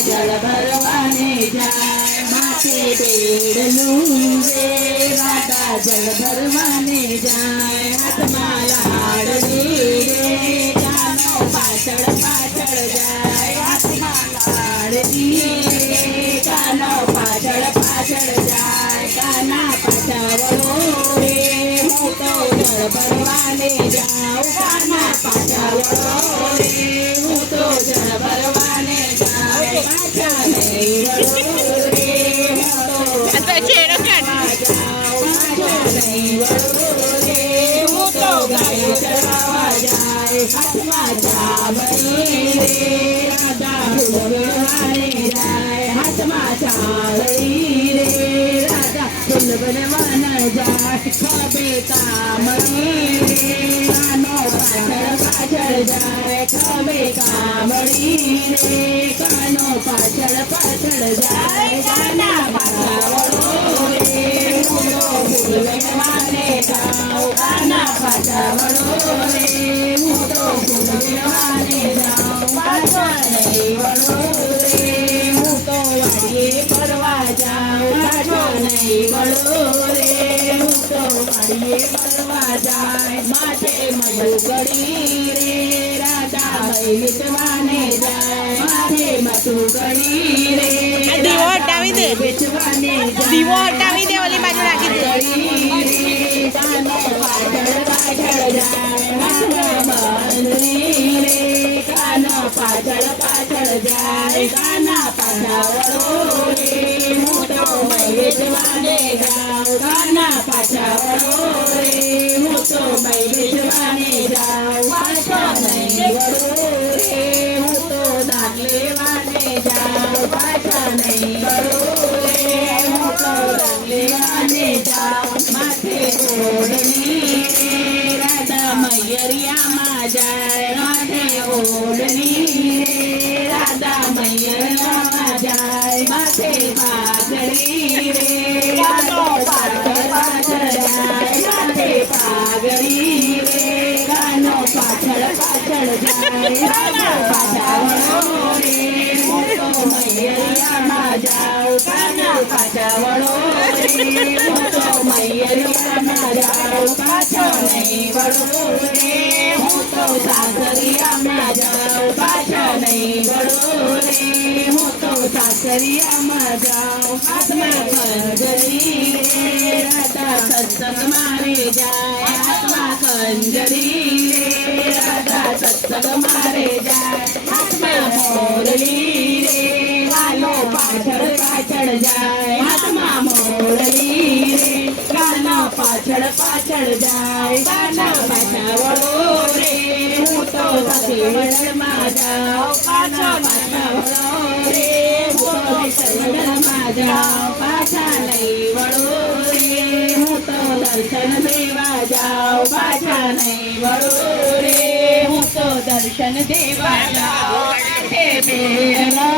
જળ ભરવાને જાય માથે બેડલું રે રાધા જળ ભરવાને જાય હાથમાં લાડલી રે કાનો પાછળ પાછળ જાય હાથમાં લાડલી રે કાનો પાછળ પાછળ જાય કાના પાછા વળો રે હું તો જળ ભરવાને જાઉં કાના પાછા વળો રે હું તો જળ ભરવાને જાઉં પાછા નહીં વળો રે હું તો પાછા નહીં વળો રે હું તો ગાય ચરાવવા જાય હાથમાં ચાવડી રે રાધા ફૂલવાને જાય હાથમાં ચાવડી રે રાધા ફૂલ બનવાના જાય ખભે કામડી રે કાનો પાછળ પાછળ જાય ખભે કામડી રે કાનો પાછળ પાછળ જાય કાના પાછા વળો રે હું તો ફૂલ બનવાને જાઉં કાના પાછા વળો રે હું તો ફૂલ બનવાને જાઉં પાછા નહીં વળો રે હું તો વાડીએ ફરવા જાઉં પાછો નહીં વળો રે હું તો વાડીએ ફરવા જાય માથે મધુકડી રે રાધા વેચવાને જાય માથે મધુકડી રે દીવો હટાવી દે વેચવાને દીવો હટાવી દે ઓલી બાજુ રાખી દે કાનો પાછળ પાછળ જાય હાથમાં રે કાનો પાછળ પાછળ જાય કાના પાછા વળો રે હું તો વેચવાને જાઉં કાના પાછા વળો રે હું તો વેચવાને જાઉં પાછો નહીં વળો રે હું તો દાન લેવાને જાઉં પાછા નહીં વળો રે હું તો દાન લેવાને જાઉં માથે ઓઢણી રે રાધા મૈયરિયામાં જાય માથે ઓઢણી રે રાધા મૈયરિયામાં જાય માથે પાઘડી રે કાનો પાછળ પાછળ જાય માથે પાઘડી રે કાનો પાછળ પાછળ જાય કાના પાછા વળો રે હું તો મૈયરિયામાં જાઉં કાના પાછા વળો રે હું તો મૈયરિયામાં જાઉં પાછો નહીં વળો રે હું તો સાસરિયામાં જાઉં પાછો નહીં વળો રે હું તો સાસરિયામાં જાઉં હાથમાં કંજરી રે રાધા સત્સંગ મારે જાય હાથમાં કંજરી રે રાધા સત્સંગ મારે જાય હાથમાં મોરલી રે કાનો પાછળ પાછળ જાય હાથમાં મોરલી રે કાનો પાછળ પાછળ જાય કાના પાછા વળો રે હું તો સખી મંડળમાં જાઉં પાછો પાછા વળો રે હું તો મંડળમાં જાઉં પાછા નહીં વળો રે હું તો દર્શન દેવા જાઉં પાછા નહીં વળો રે હું તો દર્શન દેવા જાઉં કાંઠે બેરા